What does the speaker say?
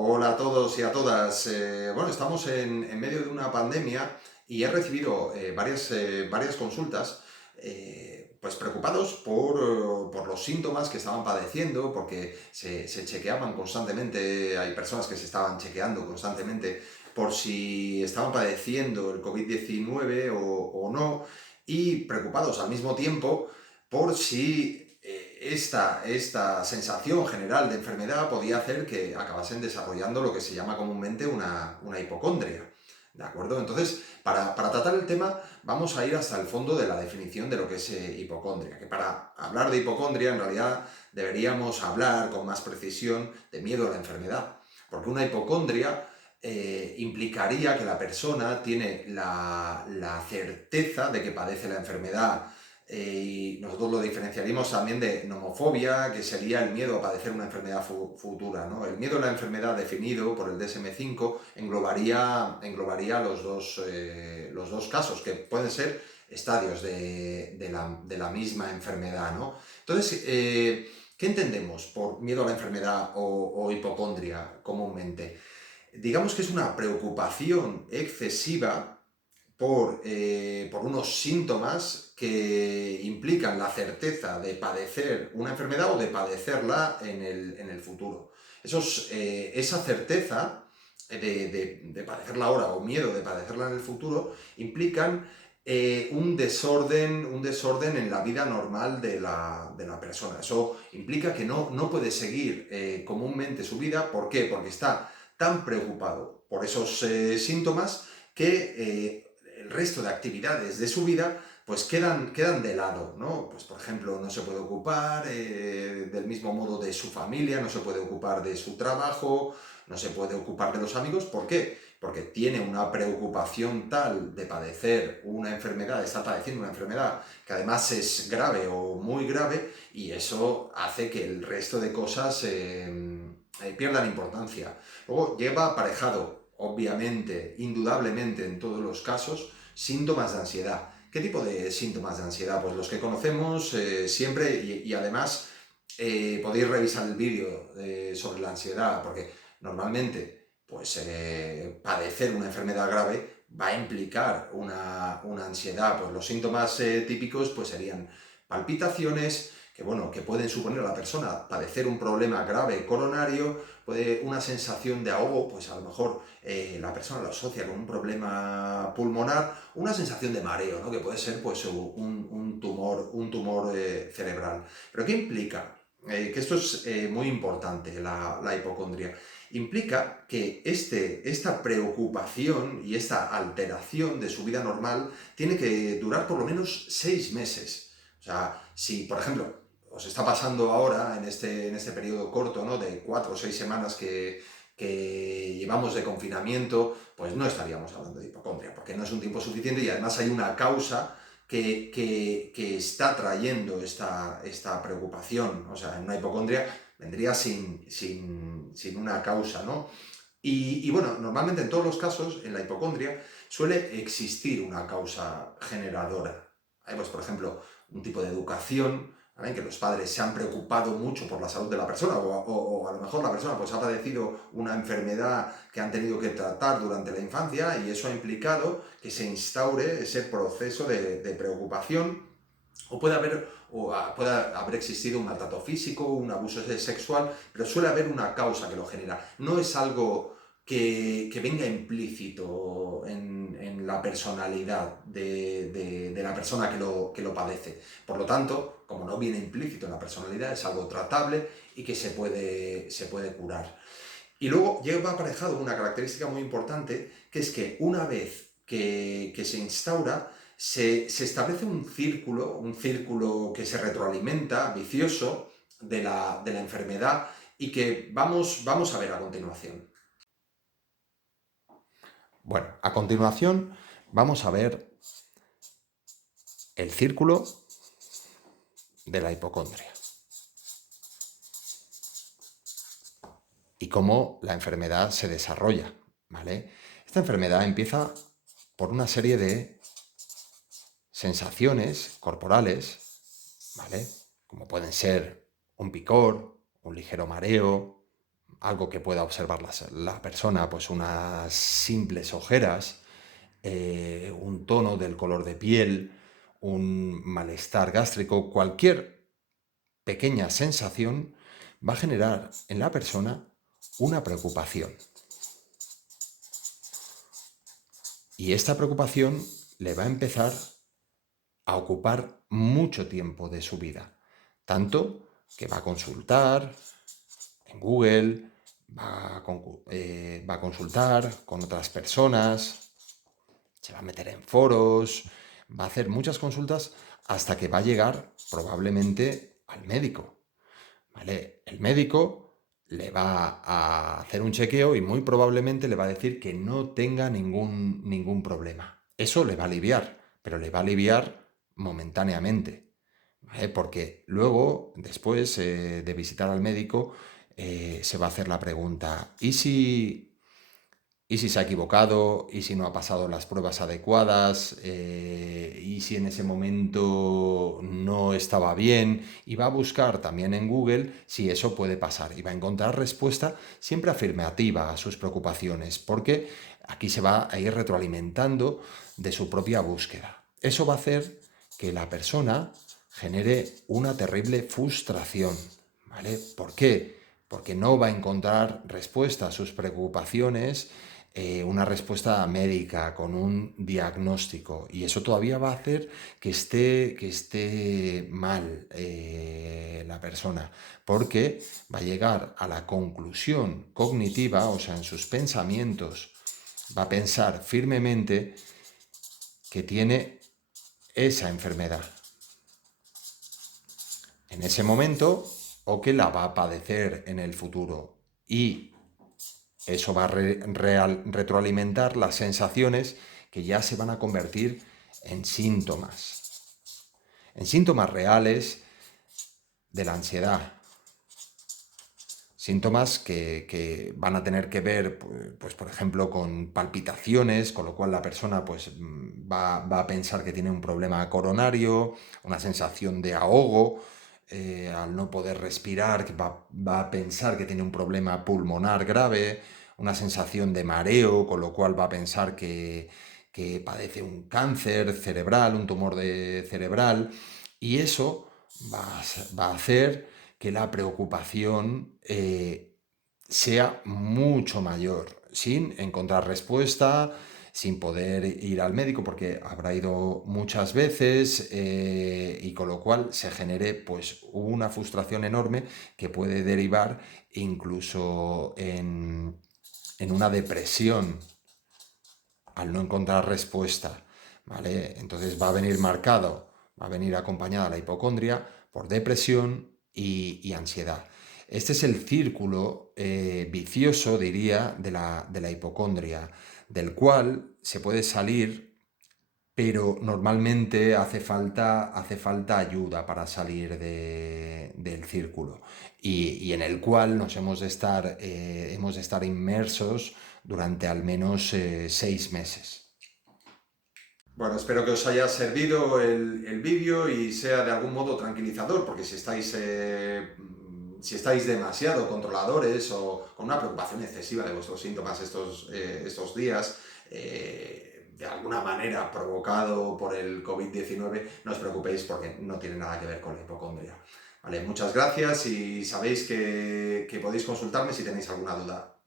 Hola a todos y a todas. Bueno, estamos en medio de una pandemia y he recibido varias consultas, pues preocupados por los síntomas que estaban padeciendo, porque se chequeaban constantemente, hay personas que se estaban chequeando constantemente por si estaban padeciendo el COVID-19 o no, y preocupados al mismo tiempo por si esta sensación general de enfermedad podía hacer que acabasen desarrollando lo que se llama comúnmente una hipocondria. ¿De acuerdo? Entonces, para tratar el tema, vamos a ir hasta el fondo de la definición de lo que es hipocondria. Que para hablar de hipocondria, en realidad, deberíamos hablar con más precisión de miedo a la enfermedad. Porque una hipocondria implicaría que la persona tiene la certeza de que padece la enfermedad, y nosotros lo diferenciaríamos también de nomofobia, que sería el miedo a padecer una enfermedad futura, ¿no? El miedo a la enfermedad definido por el DSM-5 englobaría los dos casos, que pueden ser estadios de la misma enfermedad, ¿no? Entonces, ¿qué entendemos por miedo a la enfermedad o hipocondria comúnmente? Digamos que es una preocupación excesiva por unos síntomas que implican la certeza de padecer una enfermedad o de padecerla en el futuro. Esa certeza de padecerla ahora o miedo de padecerla en el futuro implican un desorden en la vida normal de la persona. Eso implica que no puede seguir comúnmente su vida. ¿Por qué? Porque está tan preocupado por esos síntomas que el resto de actividades de su vida pues quedan de lado, ¿no? Pues por ejemplo, no se puede ocupar del mismo modo de su familia, no se puede ocupar de su trabajo, no se puede ocupar de los amigos. ¿Por qué? Porque tiene una preocupación tal de padecer una enfermedad, está padeciendo una enfermedad que además es grave o muy grave, y eso hace que el resto de cosas pierdan importancia. Luego lleva aparejado, obviamente, indudablemente en todos los casos, síntomas de ansiedad. ¿Qué tipo de síntomas de ansiedad? Pues los que conocemos siempre, y además podéis revisar el vídeo sobre la ansiedad, porque normalmente pues padecer una enfermedad grave va a implicar una ansiedad. Pues los síntomas típicos pues serían palpitaciones, que bueno, que pueden suponer a la persona padecer un problema grave coronario, puede una sensación de ahogo, pues a lo mejor la persona lo asocia con un problema pulmonar, una sensación de mareo, ¿no? Que puede ser pues un tumor cerebral. ¿Pero qué implica? Que esto es muy importante, la hipocondria. Implica que esta preocupación y esta alteración de su vida normal tiene que durar por lo menos 6 meses. O sea, si, por ejemplo, os está pasando ahora en este periodo corto, ¿no? De 4 o 6 semanas que llevamos de confinamiento, pues no estaríamos hablando de hipocondria, porque no es un tiempo suficiente y además hay una causa que está trayendo esta preocupación. O sea, en una hipocondria vendría sin una causa, ¿no? Y bueno, normalmente en todos los casos, en la hipocondria, suele existir una causa generadora. Pues, por ejemplo, un tipo de educación, ¿vale? Que los padres se han preocupado mucho por la salud de la persona, o a lo mejor la persona pues, ha padecido una enfermedad que han tenido que tratar durante la infancia, y eso ha implicado que se instaure ese proceso de preocupación. Puede haber existido un maltrato físico, un abuso sexual, pero suele haber una causa que lo genera. No es algo que venga implícito en la personalidad de la persona que lo padece. Por lo tanto, como no viene implícito en la personalidad, es algo tratable y que se puede curar. Y luego lleva aparejado una característica muy importante, que es que una vez que se instaura, se establece un círculo que se retroalimenta, vicioso, de la enfermedad, y que vamos a ver a continuación. Bueno, a continuación vamos a ver el círculo de la hipocondria y cómo la enfermedad se desarrolla, ¿vale? Esta enfermedad empieza por una serie de sensaciones corporales, ¿vale? Como pueden ser un picor, un ligero mareo, algo que pueda observar la persona, pues unas simples ojeras, un tono del color de piel, un malestar gástrico, cualquier pequeña sensación va a generar en la persona una preocupación. Y esta preocupación le va a empezar a ocupar mucho tiempo de su vida. Tanto que va a consultar en Google, va a consultar con otras personas, se va a meter en foros, va a hacer muchas consultas hasta que va a llegar probablemente al médico. ¿Vale? El médico le va a hacer un chequeo y muy probablemente le va a decir que no tenga ningún problema. Eso le va a aliviar, pero le va a aliviar momentáneamente, ¿vale? Porque luego, después de visitar al médico, se va a hacer la pregunta, ¿y si se ha equivocado? ¿Y si no ha pasado las pruebas adecuadas? ¿Y si en ese momento no estaba bien? Y va a buscar también en Google si eso puede pasar. Y va a encontrar respuesta siempre afirmativa a sus preocupaciones, porque aquí se va a ir retroalimentando de su propia búsqueda. Eso va a hacer que la persona genere una terrible frustración, ¿vale? ¿Por qué? Porque no va a encontrar respuesta a sus preocupaciones, una respuesta médica, con un diagnóstico. Y eso todavía va a hacer que esté mal la persona, porque va a llegar a la conclusión cognitiva, o sea, en sus pensamientos, va a pensar firmemente que tiene esa enfermedad en ese momento o que la va a padecer en el futuro. Y eso va a retroalimentar las sensaciones que ya se van a convertir en síntomas reales de la ansiedad. Síntomas que van a tener que ver, pues, por ejemplo, con palpitaciones, con lo cual la persona pues, va a pensar que tiene un problema coronario, una sensación de ahogo, al no poder respirar, que va a pensar que tiene un problema pulmonar grave, una sensación de mareo, con lo cual va a pensar que padece un cáncer cerebral, un tumor cerebral, y eso va a hacer que la preocupación sea mucho mayor, sin encontrar respuesta, sin poder ir al médico porque habrá ido muchas veces, y con lo cual se genere pues una frustración enorme que puede derivar incluso en una depresión al no encontrar respuesta, ¿vale? Entonces va a venir acompañada la hipocondria por depresión y ansiedad. Este es el círculo vicioso, diría, de la hipocondria, del cual se puede salir, pero normalmente hace falta ayuda para salir del círculo, y en el cual hemos de estar inmersos durante al menos 6 meses. Bueno, espero que os haya servido el vídeo y sea de algún modo tranquilizador, porque si estáis demasiado controladores o con una preocupación excesiva de vuestros síntomas estos días, de alguna manera provocado por el COVID-19, no os preocupéis porque no tiene nada que ver con la hipocondria. Vale, muchas gracias y sabéis que podéis consultarme si tenéis alguna duda.